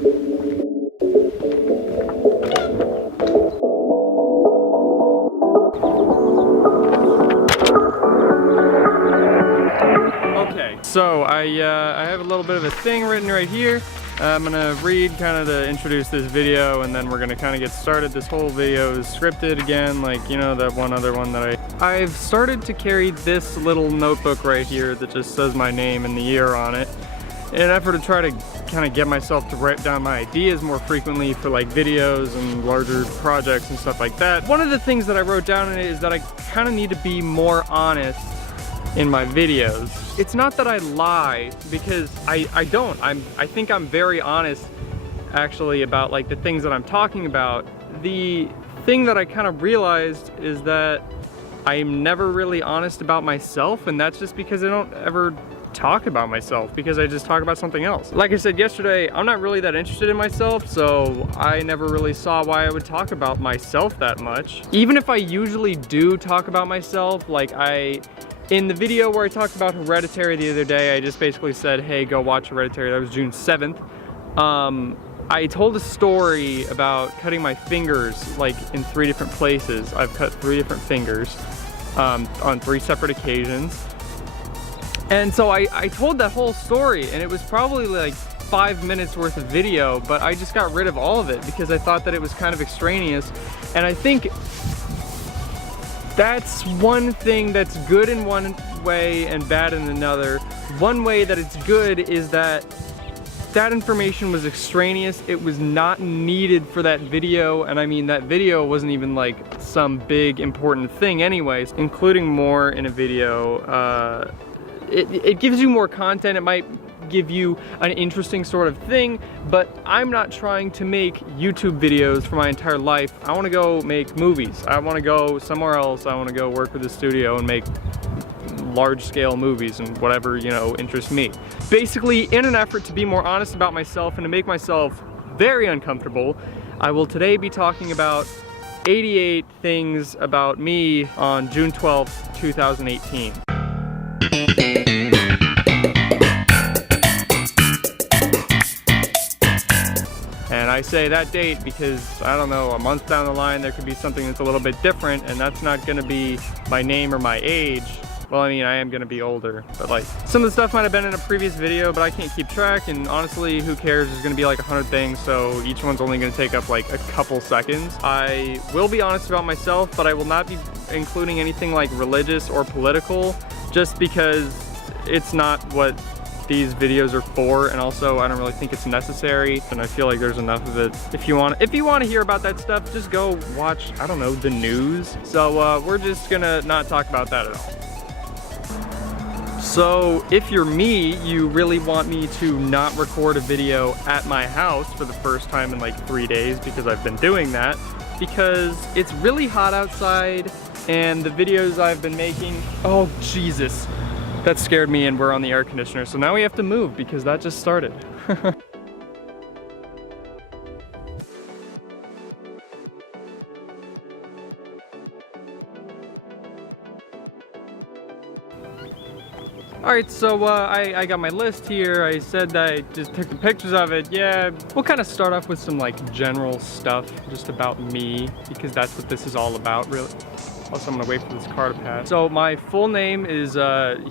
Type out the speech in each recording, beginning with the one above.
Okay, so I have a little bit of a thing written right here. I'm gonna read kind of to introduce this video, and then we're gonna kind of get started. This whole video is scripted again, like, you know, that one other one that I've started to carry this little notebook right here that just says my name and the year on it, in an effort to try to kind of get myself to write down my ideas more frequently for like videos and larger projects and stuff like that. One of the things that I wrote down in it is that I kind of need to be more honest in my videos. It's not that I lie, because I don't. I think I'm very honest actually about like the things that I'm talking about. The thing that I kind of realized is that I'm never really honest about myself, and that's just because I don't ever talk about myself, because I just talk about something else. Like I said yesterday, I'm not really that interested in myself, so I never really saw why I would talk about myself that much. Even if I usually do talk about myself, like in the video where I talked about Hereditary the other day, I just basically said, hey, go watch Hereditary. That was June 7th. I told a story about cutting my fingers like in 3 different places. I've cut 3 different fingers on 3 separate occasions. And so I told that whole story, and it was probably like 5 minutes worth of video, but I just got rid of all of it because I thought that it was kind of extraneous. And I think that's one thing that's good in one way and bad in another. One way that it's good is that that information was extraneous. It was not needed for that video, and I mean that video wasn't even like some big important thing anyways. Including more in a video, it gives you more content. It might give you an interesting sort of thing, but I'm not trying to make YouTube videos for my entire life. I want to go make movies. I want to go somewhere else. I want to go work with a studio and make large-scale movies and whatever, you know, interests me. Basically, in an effort to be more honest about myself and to make myself very uncomfortable, I will today be talking about 88 things about me on June 12th, 2018. And I say that date because, I don't know, a month down the line there could be something that's a little bit different, and that's not gonna be my name or my age. Well, I mean, I am gonna be older, but like, some of the stuff might have been in a previous video, but I can't keep track, and honestly, who cares? There's gonna be like 100 things, so each one's only gonna take up like a couple seconds. I will be honest about myself, but I will not be including anything like religious or political, just because it's not what these videos are for, and also I don't really think it's necessary, and I feel like there's enough of it. If you want to hear about that stuff, just go watch, I don't know, the news. So we're just gonna not talk about that at all. So if you're me, you really want me to not record a video at my house for the first time in like 3 days, because I've been doing that, because it's really hot outside, and the videos I've been making, oh Jesus, that scared me, and we're on the air conditioner, so now we have to move because that just started. Alright, so I got my list here. I said that I just took the pictures of it. Yeah, we'll kind of start off with some like general stuff just about me, because that's what this is all about, really. Also, I'm gonna wait for this car to pass. So my full name is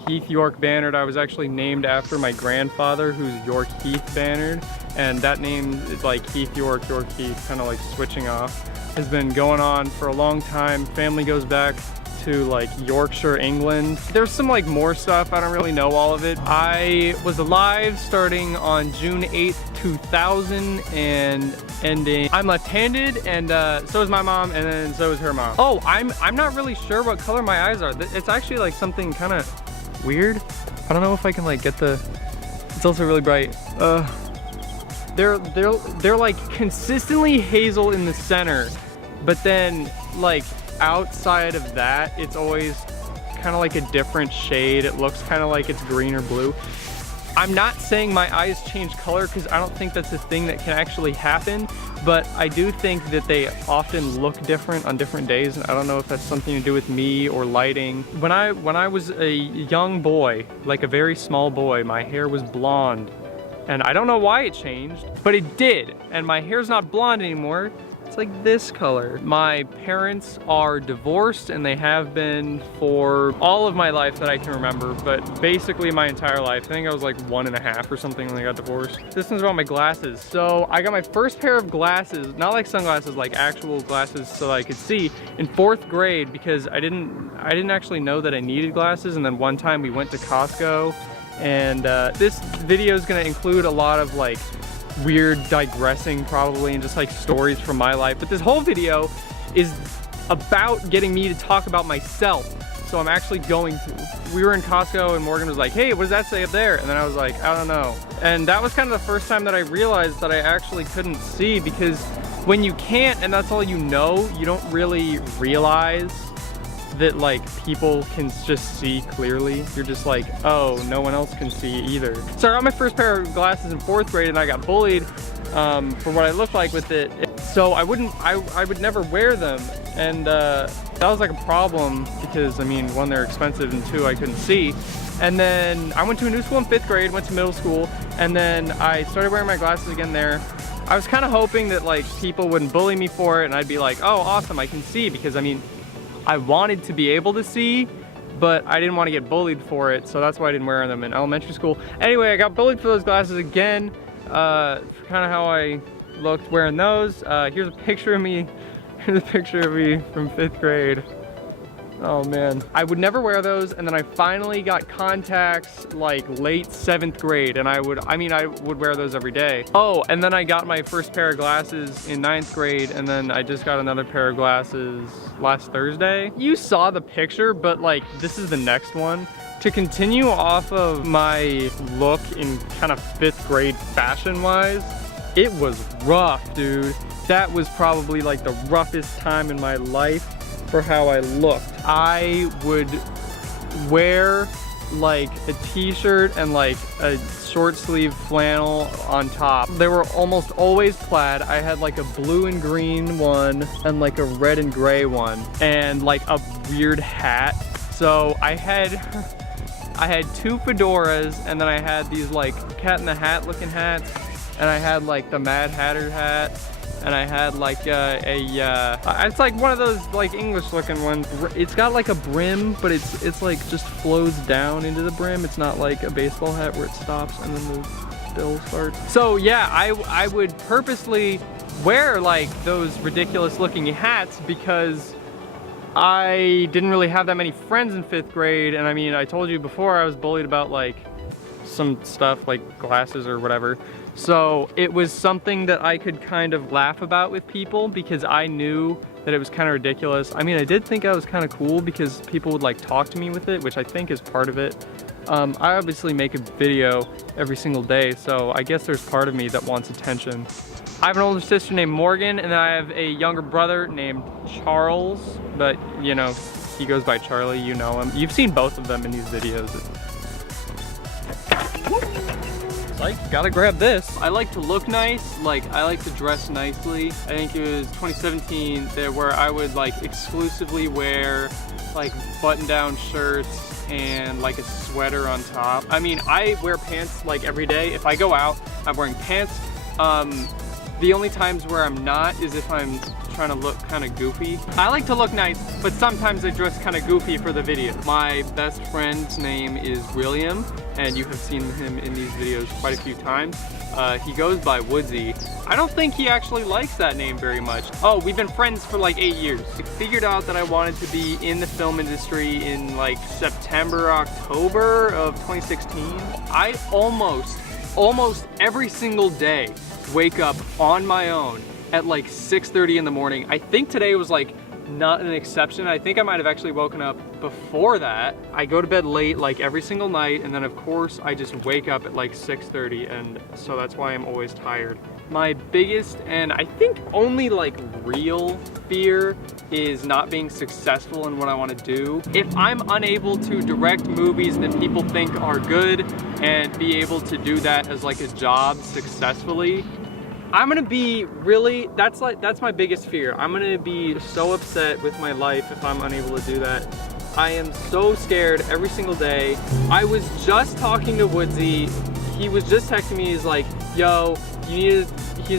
Heath York Bannard. I was actually named after my grandfather, who's York Heath Bannard, and that name is like Heath York, York Heath, kind of like switching off. Has been going on for a long time. Family goes back to like Yorkshire, England. There's some like more stuff, I don't really know all of it. I was alive starting on June 8th, 2000 and ending. I'm left-handed, and so is my mom, and then so is her mom. Oh, I'm not really sure what color my eyes are. It's actually like something kind of weird. I don't know if I can like get the, it's also really bright. They're like consistently hazel in the center, but then like outside of that, it's always kind of like a different shade. It looks kind of like it's green or blue. I'm not saying my eyes change color, because I don't think that's a thing that can actually happen, but I do think that they often look different on different days, and I don't know if that's something to do with me or lighting. When I was a young boy, like a very small boy, my hair was blonde, And I don't know why it changed, but it did. And my hair's not blonde anymore. It's like this color. My parents are divorced and they have been for all of my life that I can remember, but basically my entire life. I think I was like 1.5 or something when they got divorced. This one's about my glasses. So I got my first pair of glasses, not like sunglasses, like actual glasses so that I could see, in 4th grade because I didn't actually know that I needed glasses. And then one time we went to Costco, and this video is gonna include a lot of like weird digressing probably and just like stories from my life, but this whole video is about getting me to talk about myself, so I'm actually going to. We were in Costco and Morgan was like, hey, what does that say up there? And then I was like, I don't know. And that was kind of the first time that I realized that I actually couldn't see, because when you can't and that's all you know, you don't really realize that like people can just see clearly. You're just like, oh, no one else can see either. So I got my first pair of glasses in 4th grade and I got bullied for what I looked like with it. So I would never wear them. And that was like a problem because I mean, 1, they're expensive, and 2, I couldn't see. And then I went to a new school in 5th grade, went to middle school, and then I started wearing my glasses again there. I was kind of hoping that like people wouldn't bully me for it and I'd be like, oh, awesome, I can see, because I mean, I wanted to be able to see, but I didn't want to get bullied for it, so that's why I didn't wear them in elementary school. Anyway, I got bullied for those glasses again, kind of how I looked wearing those. Here's a picture of me. Here's a picture of me from 5th grade. Oh man. I would never wear those, and then I finally got contacts like late 7th grade, and I would wear those every day. Oh, and then I got my first pair of glasses in 9th grade, and then I just got another pair of glasses last Thursday. You saw the picture, but like this is the next one. To continue off of my look in kind of 5th grade fashion wise, it was rough, dude. That was probably like the roughest time in my life for how I looked. I would wear like a t-shirt and like a short sleeve flannel on top. They were almost always plaid. I had like a blue and green one and like a red and gray one, and like a weird hat. So I had 2 fedoras, and then I had these like Cat in the Hat looking hats, and I had like the Mad Hatter hat, and I had like it's like one of those like English looking ones. It's got like a brim, but it's like just flows down into the brim. It's not like a baseball hat where it stops and then the bill starts. So yeah, I would purposely wear like those ridiculous looking hats because I didn't really have that many friends in 5th grade. And I mean, I told you before, I was bullied about like some stuff like glasses or whatever. So it was something that I could kind of laugh about with people because I knew that it was kind of ridiculous. I mean, I did think I was kind of cool because people would like talk to me with it, which I think is part of it. I obviously make a video every single day, so I guess there's part of me that wants attention. I have an older sister named Morgan, and then I have a younger brother named Charles, but you know, he goes by Charlie, you know him. You've seen both of them in these videos. Like, gotta grab this. I like to look nice, like I like to dress nicely. I think it was 2017 there where I would like exclusively wear like button-down shirts and like a sweater on top. I mean, I wear pants like every day. If I go out, I'm wearing pants. The only times where I'm not is if I'm trying to look kind of goofy. I like to look nice, but sometimes I dress kind of goofy for the video. My best friend's name is William, and you have seen him in these videos quite a few times. He goes by Woodsy. I don't think he actually likes that name very much. Oh, we've been friends for like 8 years. I figured out that I wanted to be in the film industry in like September, October of 2016. I almost every single day wake up on my own at like 6:30 in the morning. I think today was like not an exception. I think I might have actually woken up before that. I go to bed late like every single night, and then of course I just wake up at like 6:30, and so that's why I'm always tired. My biggest and I think only like real fear is not being successful in what I want to do. If I'm unable to direct movies that people think are good and be able to do that as like a job successfully, I'm gonna be really, that's my biggest fear. I'm gonna be so upset with my life if I'm unable to do that. I am so scared every single day. I was just talking to Woodsy. he was just texting me, he's like, yo, he's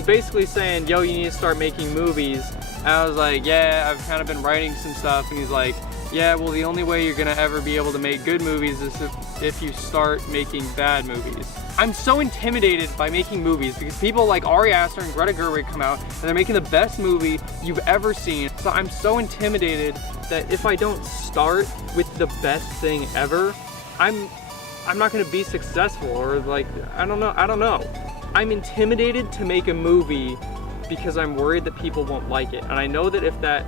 basically saying, yo, you need to start making movies. And I was like, yeah, I've kind of been writing some stuff. And he's like, yeah, well, the only way you're gonna ever be able to make good movies is if you start making bad movies. I'm so intimidated by making movies because people like Ari Aster and Greta Gerwig come out and they're making the best movie you've ever seen. So I'm so intimidated that if I don't start with the best thing ever, I'm not gonna be successful, or like, I don't know. I'm intimidated to make a movie because I'm worried that people won't like it. And I know that if that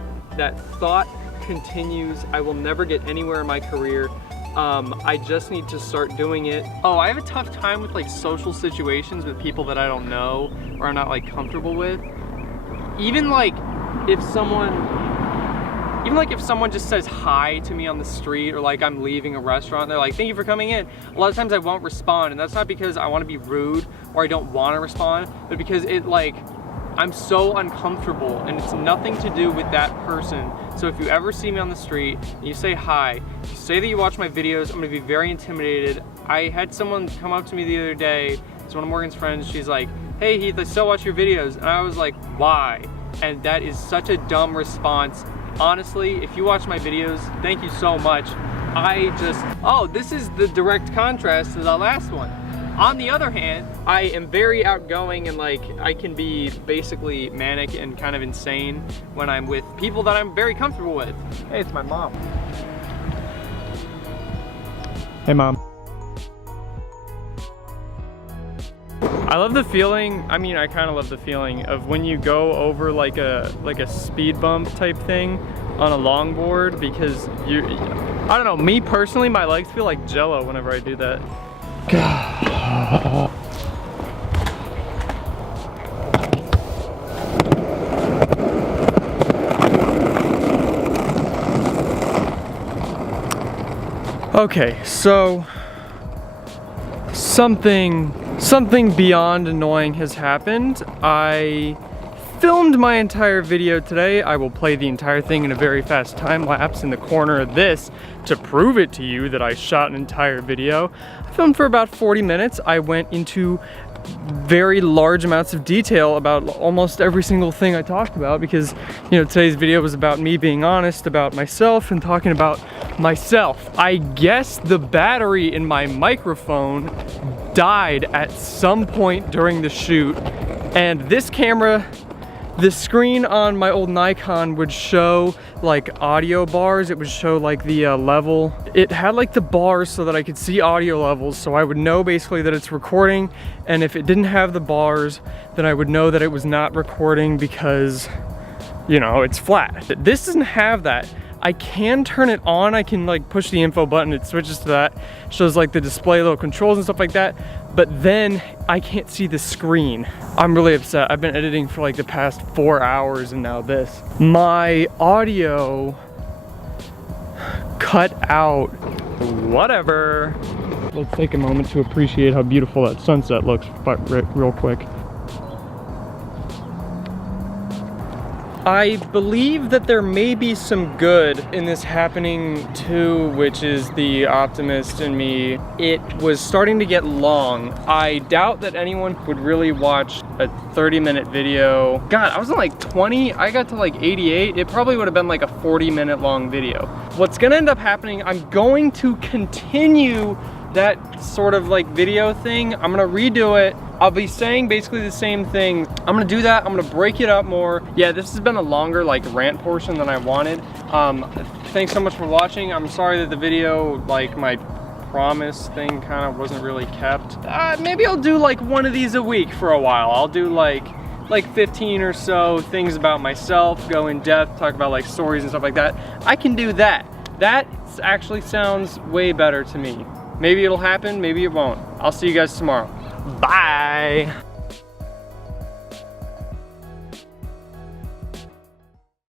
thought continues, I will never get anywhere in my career. I just need to start doing it. Oh, I have a tough time with like social situations with people that I don't know or I'm not like comfortable with. Even like if someone just says hi to me on the street, or like I'm leaving a restaurant, they're like, thank you for coming in. A lot of times I won't respond, and that's not because I want to be rude or I don't want to respond, but because I'm so uncomfortable, and it's nothing to do with that person. So if you ever see me on the street and you say hi, you say that you watch my videos, I'm gonna be very intimidated. I had someone come up to me the other day, it's one of Morgan's friends, she's like, hey Heath, I still watch your videos. And I was like, why? And that is such a dumb response. Honestly, if you watch my videos, thank you so much. Oh, this is the direct contrast to the last one. On the other hand, I am very outgoing, and like I can be basically manic and kind of insane when I'm with people that I'm very comfortable with. Hey, it's my mom. Hey, Mom. I love the feeling, I mean, I kind of love the feeling of when you go over like a speed bump type thing on a longboard, because I don't know, me personally, my legs feel like jello whenever I do that. Okay, so something beyond annoying has happened. I filmed my entire video today. I will play the entire thing in a very fast time lapse in the corner of this to prove it to you that I shot an entire video. I filmed for about 40 minutes. I went into very large amounts of detail about almost every single thing I talked about, because, you know, today's video was about me being honest about myself and talking about myself. I guess the battery in my microphone died at some point during the shoot, and this camera, the screen on my old Nikon would show like audio bars. It would show like the level. It had like the bars so that I could see audio levels, so I would know basically that it's recording. And if it didn't have the bars, then I would know that it was not recording because, you know, it's flat. This doesn't have that. I can turn it on. I can like push the info button, it switches to that, shows like the display, little controls and stuff like that, but then I can't see the screen. I'm really upset. I've been editing for like the past 4 hours and now this. My audio cut out. Whatever. Let's take a moment to appreciate how beautiful that sunset looks real quick. I believe that there may be some good in this happening too, which is the optimist in me. It was starting to get long. I doubt that anyone would really watch a 30-minute video. God, I was on like 20, I got to like 88. It probably would have been like a 40-minute long video. What's gonna end up happening, I'm going to continue that sort of like video thing. I'm gonna redo it. I'll be saying basically the same thing. I'm gonna do that. I'm gonna break it up more. Yeah, this has been a longer like rant portion than I wanted. Thanks so much for watching. I'm sorry that the video, like my promise thing kind of wasn't really kept. Maybe I'll do like one of these a week for a while. I'll do like 15 or so things about myself, go in depth, talk about like stories and stuff like that. I can do that. That actually sounds way better to me. Maybe it'll happen, maybe it won't. I'll see you guys tomorrow. Bye.